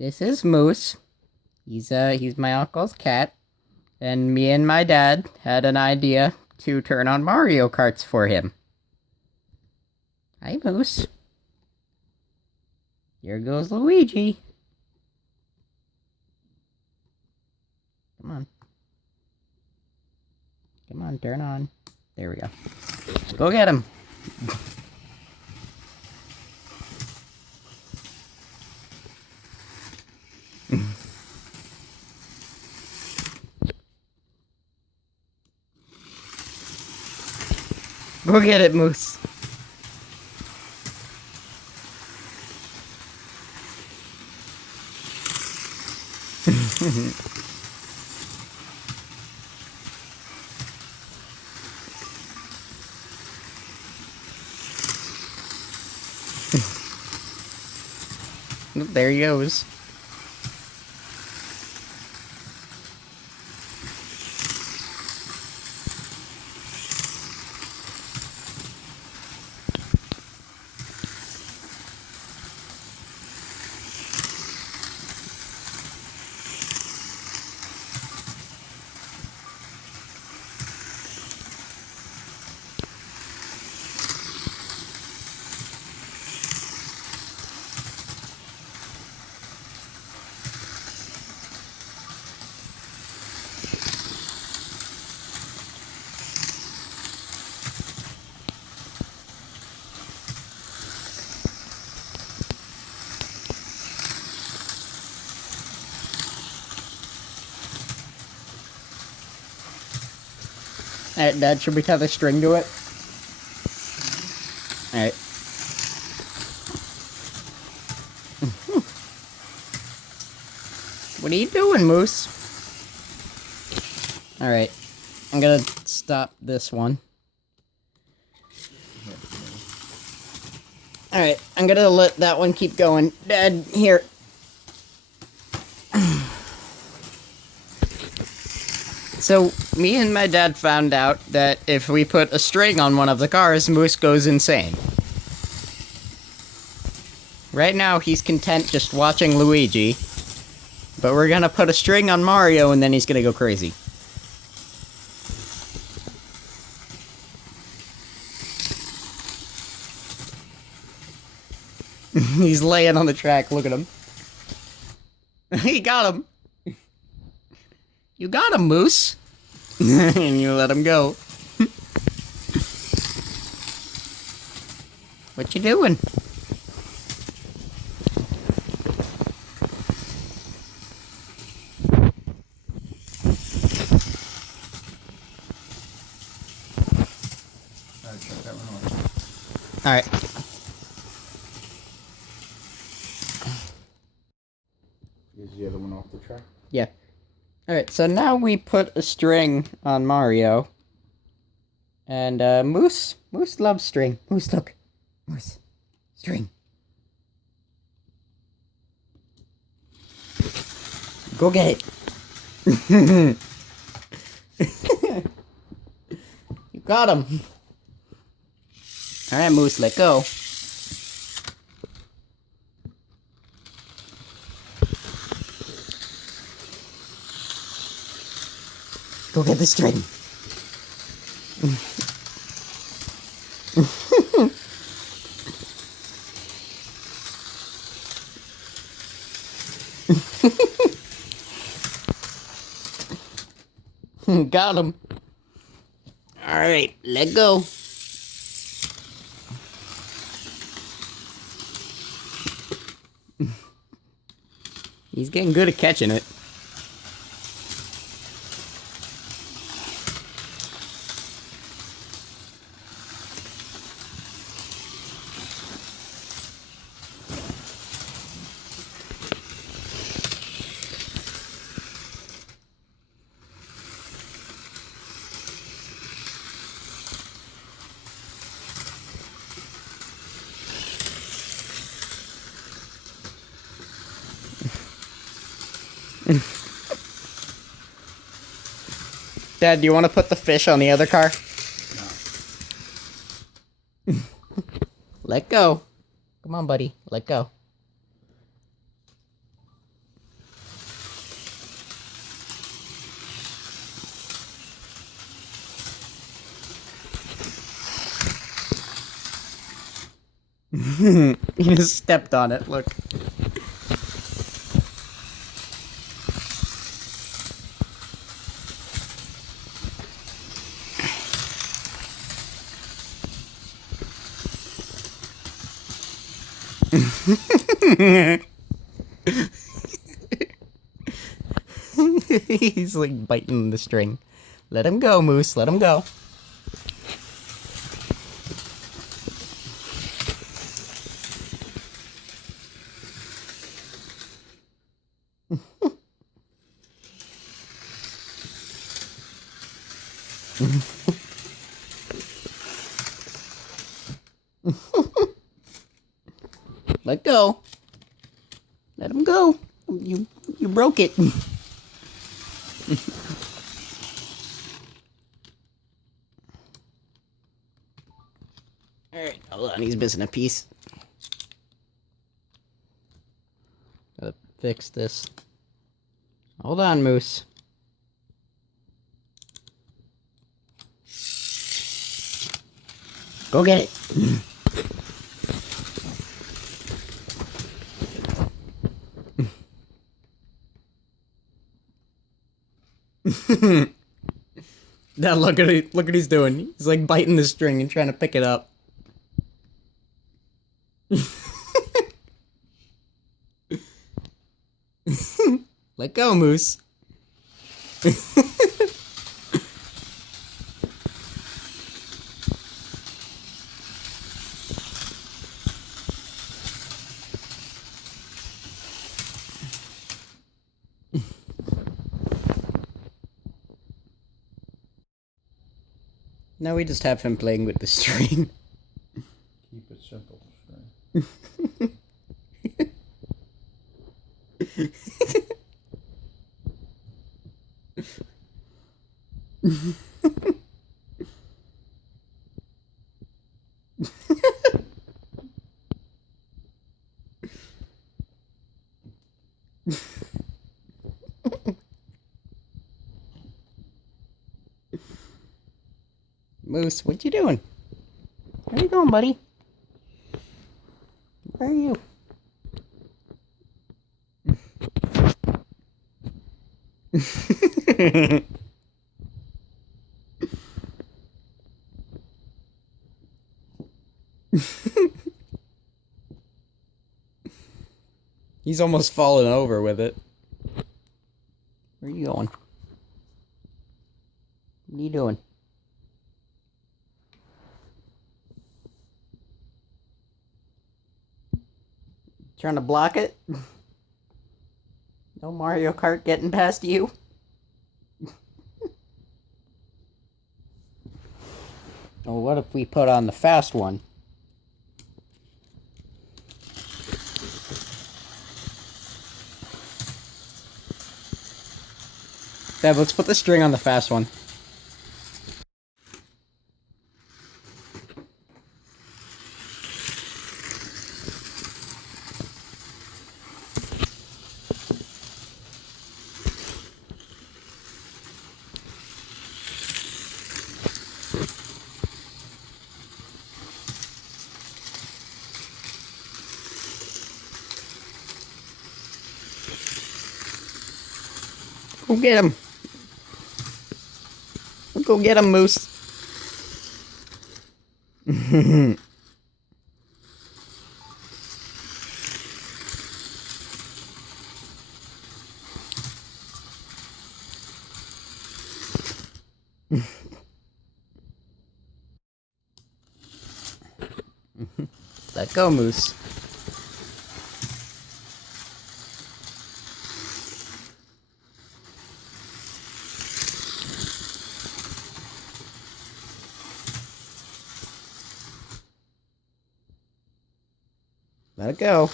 This is Moose. He's my uncle's cat. And me and my dad had an idea to turn on Mario Karts for him. Hi, Moose. Here goes Luigi. Come on. Come on, turn on. There we go. Go get him. Go get it, Moose. There he goes. Alright, Dad, should we tie the string to it? Alright. What are you doing, Moose? Alright. I'm gonna stop this one. Alright, I'm gonna let that one keep going. Dad, here. So, me and my dad found out that if we put a string on one of the cars, Moose goes insane. Right now, he's content just watching Luigi, but we're gonna put a string on Mario and then he's gonna go crazy. He's laying on the track, look at him. He got him! You got him, Moose! And you let him go. What you doing? Alright. Is the other one off the track? Yeah. Alright, so now we put a string on Mario. And, Moose loves string. Moose, look. Moose. String. Go get it. You got him. Alright, Moose, let go. Go get the string. Got him. Alright, let go. He's getting good at catching it. Dad, do you want to put the fish on the other car? No. Let go. Come on, buddy. Let go. He just stepped on it, look. He's like biting the string. Let him go, Moose. Let him go. Let go. Let him go. You broke it. Alright, hold on, he's missing a piece. Gotta fix this. Hold on, Moose. Go get it. Now look what he's doing. He's like biting the string and trying to pick it up. Let go, Moose. Now we just have him playing with the string. Keep it simple, string. Moose, what you doing? Where you going, buddy? Where are you? He's almost fallen over with it. Where are you going? What are you doing? Trying to block it? No Mario Kart getting past you? Oh, what if we put on the fast one? Dad, let's put the string on the fast one. Go get him. Go get him, Moose. Let go, Moose. Let it go.